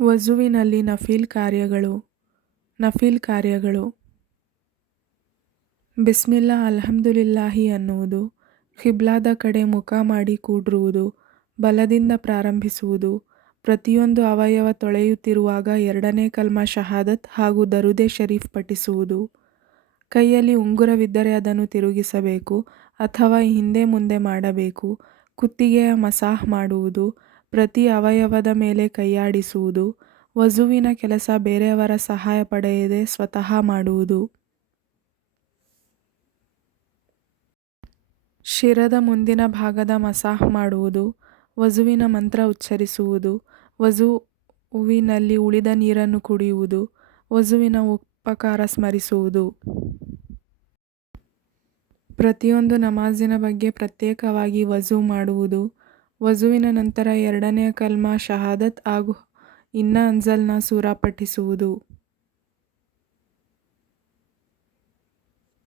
ವಜುವಿನಲ್ಲಿ ನಫಿಲ್ ಕಾರ್ಯಗಳು ಬಿಸ್ಮಿಲ್ಲಾ ಅಲ್ಹಮ್ದುಲಿಲ್ಲಾಹಿ ಅನ್ನುವುದು, ಖಿಬ್ಲಾದ ಕಡೆ ಮುಖ ಮಾಡಿ ಕೂಡಿರುವುದು, ಬಲದಿಂದ ಪ್ರಾರಂಭಿಸುವುದು, ಪ್ರತಿಯೊಂದು ಅವಯವ ತೊಳೆಯುತ್ತಿರುವಾಗ ಎರಡನೇ ಕಲ್ಮಾ ಶಹಾದತ್ ಹಾಗೂ ದರುದೆ ಶರೀಫ್ ಪಠಿಸುವುದು, ಕೈಯಲ್ಲಿ ಉಂಗುರವಿದ್ದರೆ ಅದನ್ನು ತಿರುಗಿಸಬೇಕು ಅಥವಾ ಹಿಂದೆ ಮುಂದೆ ಮಾಡಬೇಕು, ಕುತ್ತಿಗೆಯ ಮಸಾಹ್ ಮಾಡುವುದು, ಪ್ರತಿ ಅವಯವದ ಮೇಲೆ ಕೈಯಾಡಿಸುವುದು, ವಜುವಿನ ಕೆಲಸ ಬೇರೆಯವರ ಸಹಾಯ ಪಡೆಯದೆ ಸ್ವತಃ ಮಾಡುವುದು, ಶಿರದ ಮುಂದಿನ ಭಾಗದ ಮಸಾಹ್ ಮಾಡುವುದು, ವಜುವಿನ ಮಂತ್ರ ಉಚ್ಚರಿಸುವುದು, ವಜುವಿನಲ್ಲಿ ಉಳಿದ ನೀರನ್ನು ಕುಡಿಯುವುದು, ವಜುವಿನ ಉಪಕಾರ ಸ್ಮರಿಸುವುದು. ಪ್ರತಿಯೊಂದು ನಮಾಜಿನ ಬಗ್ಗೆ ಪ್ರತ್ಯೇಕವಾಗಿ ವಜು ಮಾಡುವುದು, ವಜುವಿನ ನಂತರ ಎರಡನೆಯ ಕಲ್ಮಾ ಶಹಾದತ್ ಹಾಗೂ ಇನ್ನ ಅನ್ಜಲ್ನಾ ಸೂರಾ ಪಠಿಸುವುದು.